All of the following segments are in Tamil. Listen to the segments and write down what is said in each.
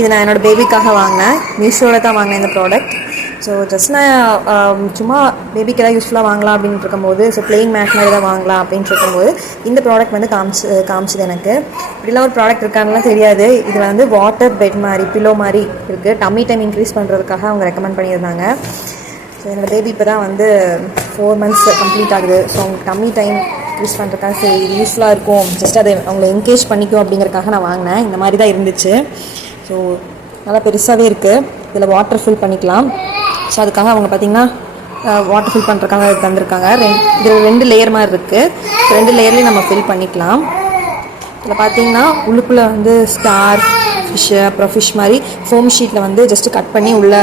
இது நான் என்னோடய பேபிக்காக வாங்கினேன். மீஷோவில் தான் வாங்கினேன் இந்த ப்ராடக்ட். ஸோ ஜஸ்ட் நான் சும்மா பேபிக்கு எதாவது யூஸ்ஃபுல்லாக வாங்கலாம் அப்படின்னு இருக்கும்போது, ஸோ பிளெயின் மேட் மாதிரி தான் வாங்கலாம் அப்படின்ட்டு இருக்கும்போது இந்த ப்ராடக்ட் வந்து காமிச்சிது எனக்கு. இப்படிலாம் ஒரு ப்ராடக்ட் இருக்காங்கலாம் தெரியாது. இதில் வந்து வாட்டர் பெட் மாதிரி பில்லோ மாதிரி இருக்குது. டம்மி டைம் இன்க்ரீஸ் பண்ணுறதுக்காக அவங்க ரெக்கமெண்ட் பண்ணியிருந்தாங்க. ஸோ என்னோடய பேபி இப்போ தான் வந்து 4 months கம்ப்ளீட் ஆகுது. ஸோ அவங்க டம்மி டைம் இன்க்ரீஸ் பண்ணுறதுக்காக சரி இது யூஸ்ஃபுல்லாக இருக்கும், ஜஸ்ட் அதை அவங்கள என்கரேஜ் பண்ணிக்கும் அப்படிங்கிறதுக்காக நான் வாங்கினேன். இந்த மாதிரி தான் இருந்துச்சு. ஸோ நல்லா பெருசாகவே இருக்குது. இதில் வாட்டர் ஃபில் பண்ணிக்கலாம். ஸோ அதுக்காக அவங்க பார்த்திங்கன்னா வாட்டர் ஃபில் பண்ணுறதுக்காக தந்திருக்காங்க. இதில் 2 லேயர் மாதிரி இருக்குது. 2 லேயர்லேயும் நம்ம ஃபில் பண்ணிக்கலாம். இதில் பார்த்திங்கன்னா உள்ளுக்குள்ளே வந்து ஸ்டார் ஃபிஷ்ஷு அப்புறம் ஃபிஷ் மாதிரி ஃபோம் ஷீட்டில் வந்து ஜஸ்ட்டு கட் பண்ணி உள்ளே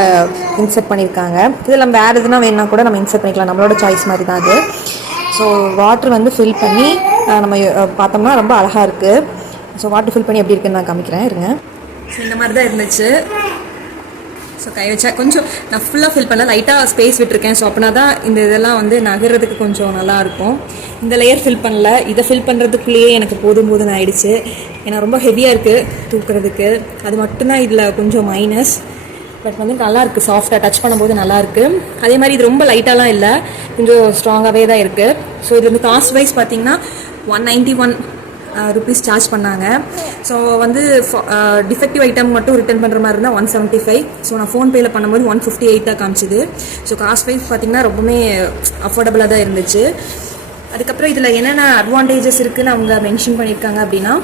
இன்சர்ட் பண்ணியிருக்காங்க. இதில் நம்ம வேறு எதுனா வேணுன்னா கூட நம்ம இன்சர்ட் பண்ணிக்கலாம், நம்மளோட சாய்ஸ் மாதிரி தான் அது. ஸோ வாட்டர் வந்து ஃபில் பண்ணி நம்ம பார்த்தோம்னா ரொம்ப அழகாக இருக்குது. ஸோ வாட்டர் ஃபில் பண்ணி எப்படி இருக்குன்னு நான் காமிக்கிறேன் இருங்க. ஸோ இந்த மாதிரி தான் இருந்துச்சு. ஸோ கை வச்சா கொஞ்சம் நான் ஃபுல்லாக ஃபில் பண்ணல, லைட்டாக ஸ்பேஸ் விட்டுருக்கேன். ஸோ அப்படின்னா தான் இந்த இதெல்லாம் வந்து நகர்றதுக்கு கொஞ்சம் நல்லாயிருக்கும். இந்த லேயர் ஃபில் பண்ணல, இதை ஃபில் பண்ணுறதுக்குள்ளேயே எனக்கு போதும் ஆயிடுச்சு. ஏன்னா ரொம்ப ஹெவியாக இருக்குது தூக்குறதுக்கு. அது மட்டும்தான் இதில் கொஞ்சம் மைனஸ். பட் வந்து நல்லாயிருக்கு, சாஃப்டாக டச் பண்ணும்போது நல்லாயிருக்கு. அதே மாதிரி இது ரொம்ப லைட்டாலாம் இல்லை, கொஞ்சம் ஸ்ட்ராங்காகவே தான் இருக்குது. ஸோ இது வந்து காஸ்ட் வைஸ் பார்த்திங்கன்னா 191 rupees சார்ஜ் பண்ணாங்க. ஸோ வந்து டிஃபெக்டிவ் ஐட்டம் மட்டும் ரிட்டர்ன் பண்ணுற மாதிரி இருந்தால் 175. ஸோ நான் ஃபோன்பேயில் பண்ணும்போது 158 தான் காமிச்சிது. ஸோ காஸ்ட் வைஸ் பார்த்திங்கன்னா ரொம்பவே அஃபோர்டபுளாக தான் இருந்துச்சு. அதுக்கப்புறம் இதில் என்னென்ன அட்வான்டேஜஸ் இருக்குதுன்னு அவங்க மென்ஷன் பண்ணியிருக்காங்க அப்படின்னா,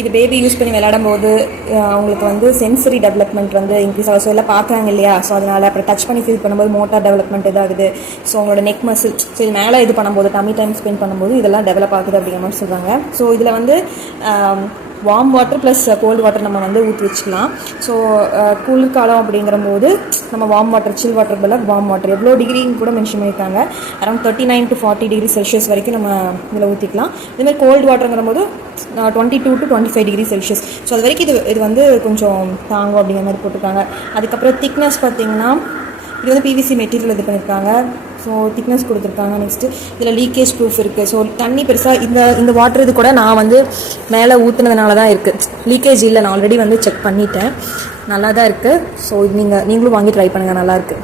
இது பேபி யூஸ் பண்ணி விளையாடும் போது அவங்களுக்கு வந்து சென்சரி டெவலப்மெண்ட் வந்து இன்க்ரீஸ் ஆகும். ஸோ எல்லாம் பார்க்குறாங்க இல்லையா, ஸோ அதனால் அப்புறம் டச் பண்ணி ஃபீல் பண்ணும்போது மோட்டார் டெவலப்மெண்ட் இதாகுது. ஸோ அவங்களோட நெக் மசில் ஸோ இது மேலே இது பண்ணும்போது டம்மி டைம் ஸ்பெண்ட் பண்ணும்போது இதெல்லாம் டெவலப் ஆகுது அப்படிங்கிற மாதிரி சொல்கிறாங்க. ஸோ இதில் வந்து warm water plus cold water நம்ம வந்து ஊற்றி வச்சுக்கலாம். ஸோ குளிர்காலம் அப்படிங்கிற போது நம்ம வார்ம் வாட்டர் சில் வாட்டர் பதிலாக வார்ம் வாட்டர் எவ்வளோ டிகிரின்னு கூட மென்ஷன் பண்ணியிருக்காங்க. அரௌண்ட் 39 to 40 degree Celsius வரைக்கும் நம்ம இதில் ஊற்றிக்கலாம். இதேமாதிரி கோல்டு வாட்டருங்கிற போது 22 to 25 degree Celsius. ஸோ அது வரைக்கும் இது வந்து கொஞ்சம் தாங்கும் அப்படிங்கிற மாதிரி போட்டிருக்காங்க. அதுக்கப்புறம் திக்னஸ் பார்த்திங்கன்னா இது வந்து பிவிசி மெட்டீரியல் இது பண்ணியிருக்காங்க. ஸோ திக்னஸ் கொடுத்துருக்காங்க. நெக்ஸ்ட்டு இதில் லீக்கேஜ் ப்ரூஃப் இருக்குது. ஸோ தண்ணி பெருசாக இந்த வாட்டர் இது கூட நான் வந்து மேலே ஊற்றுனதுனால தான் இருக்குது, லீக்கேஜ் இல்லை. நான் ஆல்ரெடி வந்து செக் பண்ணிட்டேன், நல்லா தான் இருக்குது. ஸோ இது நீங்களும் வாங்கி ட்ரை பண்ணுங்கள், நல்லாயிருக்கு.